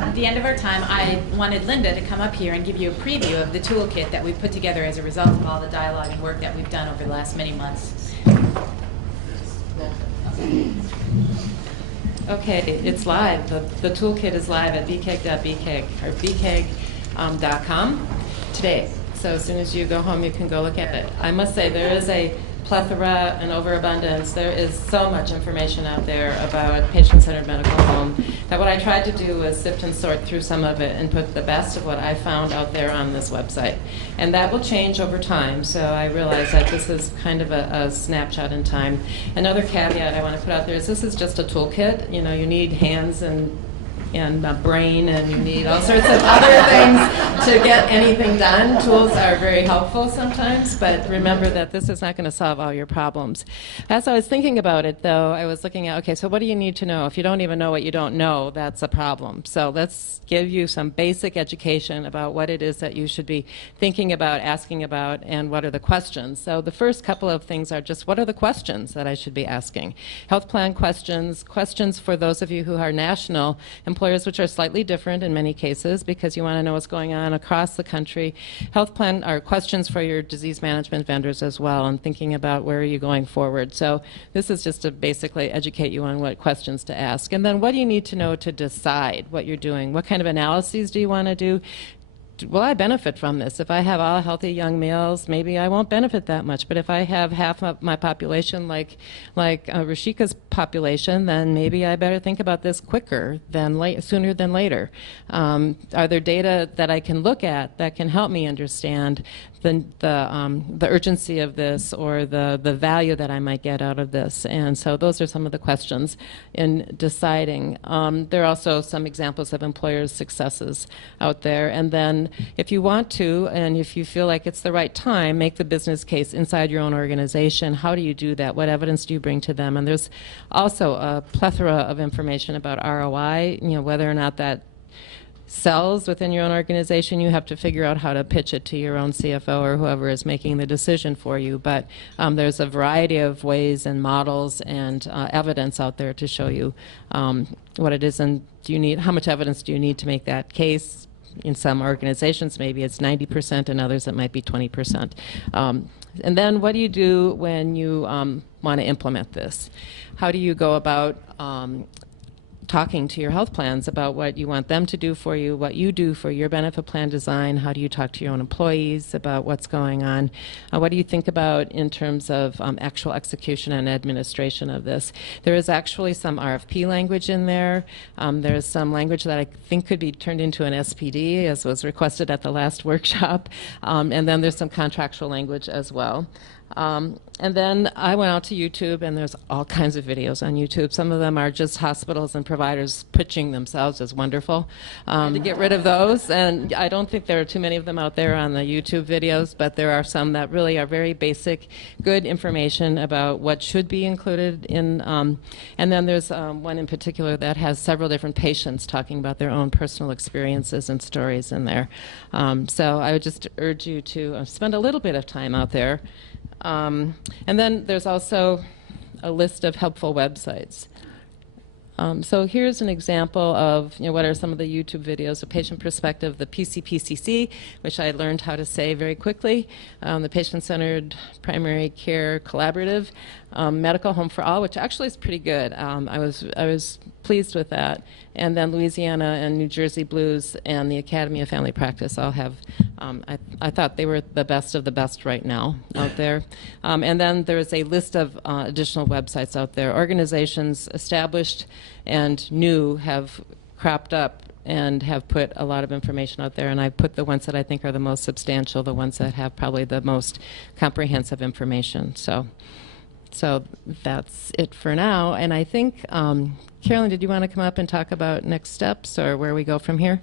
at the end of our time, I wanted Linda to come up here and give you a preview of the toolkit that we've put together as a result of all the dialogue and work that we've done over the last many months. Okay, it's live. The toolkit is live at bkeg.bkeg or bkeg.com today. So as soon as you go home, you can go look at it. I must say there is a plethora and overabundance. There is so much information out there about patient-centered medical home that what I tried to do was sift and sort through some of it and put the best of what I found out there on this website. And that will change over time, so I realize that this is kind of a snapshot in time. Another caveat I want to put out there is this is just a toolkit. You know, you need hands and a brain, and you need all sorts of other things to get anything done. Tools are very helpful sometimes, but remember that this is not going to solve all your problems. As I was thinking about it, though, I was looking at, okay, so what do you need to know? If you don't even know what you don't know, that's a problem. So let's give you some basic education about what it is that you should be thinking about, asking about, and what are the questions. So the first couple of things are just what are the questions that I should be asking? Health plan questions, questions for those of you who are national employers, which are slightly different in many cases because you want to know what's going on across the country. Health plan are questions for your disease management vendors as well, and thinking about where are you going forward. So this is just to basically educate you on what questions to ask. And then what do you need to know to decide what you're doing? What kind of analyses do you want to do? Will I benefit from this? If I have all healthy young males, maybe I won't benefit that much. But if I have half of my population like Rashika's population, then maybe I better think about this quicker than sooner than later. Are there data that I can look at that can help me understand the urgency of this or the value that I might get out of this? And so those are some of the questions in deciding. There are also some examples of employers' successes out there. And then if you want to, and if you feel like it's the right time, make the business case inside your own organization. How do you do that? What evidence do you bring to them? And there's also a plethora of information about ROI, you know, whether or not that sells within your own organization. You have to figure out how to pitch it to your own CFO or whoever is making the decision for you. But there's a variety of ways and models and evidence out there to show you what it is, and how much evidence do you need to make that case. In some organizations, maybe it's 90%, in others it might be 20%. And then what do you do when you want to implement this? How do you go about talking to your health plans about what you want them to do for you, what you do for your benefit plan design? How do you talk to your own employees about what's going on? What do you think about in terms of actual execution and administration of this? There is actually some RFP language in there. There's some language that I think could be turned into an SPD, as was requested at the last workshop. And then there's some contractual language as well. And then I went out to YouTube, and there's all kinds of videos on YouTube. Some of them are just hospitals and providers pitching themselves as wonderful. To get rid of those, and I don't think there are too many of them out there on the YouTube videos, but there are some that really are very basic, good information about what should be included in, and then there's one in particular that has several different patients talking about their own personal experiences and stories in there. So I would just urge you to spend a little bit of time out there. And then there's also a list of helpful websites. So here's an example of what are some of the YouTube videos, a patient perspective, the PCPCC, which I learned how to say very quickly, the Patient-Centered Primary Care Collaborative, Medical Home for All, which actually is pretty good. I was pleased with that. And then Louisiana and New Jersey Blues and the Academy of Family Practice all have, I thought they were the best of the best right now out there. And then there's a list of additional websites out there. Organizations established and new have cropped up and have put a lot of information out there, and I put the ones that I think are the most substantial, the ones that have probably the most comprehensive information. So that's it for now. And I think, Carolyn, did you want to come up and talk about next steps or where we go from here?